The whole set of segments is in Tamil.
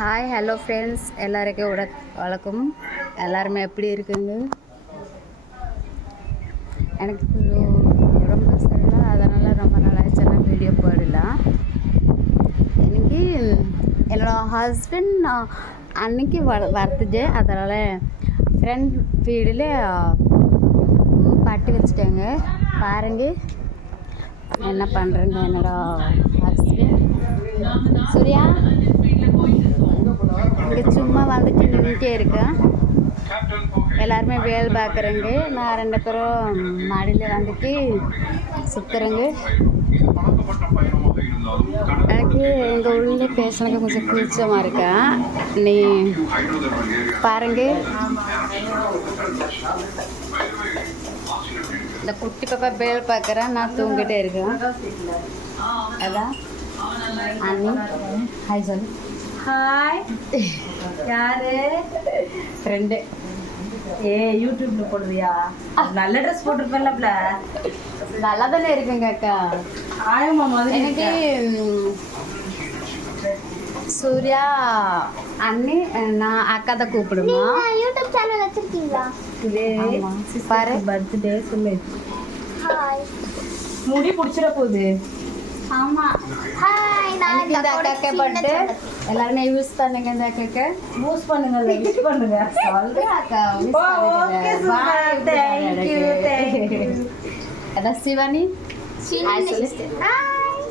ஹாய் ஹலோ ஃப்ரெண்ட்ஸ், எல்லாருக்கும் வணக்கம். எல்லாருமே எப்படி இருக்குங்க? எனக்கு ரொம்ப சரியில்லை, அதனால் ரொம்ப நாளாச்சுன்னா வீடியோ போடலாம். எனக்கு என்னோடய ஹஸ்பண்ட் அன்னைக்கு பர்த்டே, அதனால் ஃப்ரெண்ட் வீடில் பட்டு வச்சுட்டேங்க. பாருங்க என்ன பண்ணுறேங்க என்னோடய ஹஸ்பண்ட். சூர்யா இங்கே சும்மா வந்துட்டு நின்றுட்டே இருக்கேன். எல்லாருமே வேலை பார்க்குறேங்க. நான் 2 பேரும் மாடியில் வந்துட்டு சுற்றுறேங்க. எனக்கு எங்கள் ஊரில் பேசுனது கொஞ்சம் கூச்சமாக இருக்கேன். நீ பாருங்க, இந்த குட்டி பாப்பா வேலை பார்க்குறேன், நான் தூங்கிட்டே இருக்கேன். அதான் அண்ணி ஹாய் சொல்லு. ஹாய். யாரு? ஃப்ரெண்டு. யூடியூப்ல போடுறியா? நல்ல ட்ரெஸ் போட்டிருப்பேன்ல. நல்லா தானே இருக்குங்க அக்கா. ஆயம்மா மாதிரி எனக்கு சூர்யா அண்ணி நான் அக்கா தான் கூப்பிடுமா. யூடியூப் சேனல் வச்சிருக்கீங்களா? பாரு பர்த்டே சொல்லு. ஹாய். முடி பிடிச்சிட போகுது. ஆமாம். ஹாய். நான் இந்த அக்காக்கே பட்டு எல்லாருமே யூஸ் பண்ணுங்க. இந்த அக்காக்க யூஸ் பண்ணுங்க, யூஸ் பண்ணுங்க. சொல்கிறேன் அக்கா. Okay super. Thank you. அதான் சிவானி. சின்ன சிஸ்டர். ஹாய்.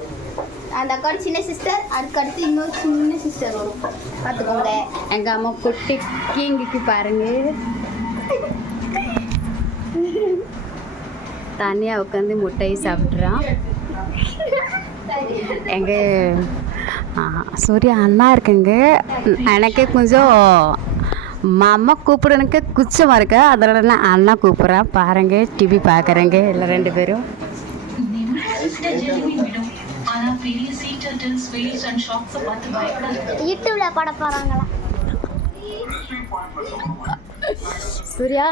அந்த அக்கா சின்ன சிஸ்டர், அதுக்கடுத்து இன்னொரு சின்ன சிஸ்டர் வரும், பார்த்துக்கோங்க. எங்கள் அம்மா குட்டி கிங்கிக்கு பாருங்க, தனியாக உட்காந்து முட்டையை சாப்பிட்றான். எங்கள் சூர்யா அண்ணா இருக்குங்க. எனக்கு கொஞ்சம் மாமா கூப்பிடனுக்கு குச்சமாக இருக்கு, அதனால நான் அண்ணா கூப்பிட்றேன். பாருங்க டிவி பார்க்குறேங்க எல்லாம் 2 பேரும். யூடியூப்ல போட போறாங்களா? சூர்யா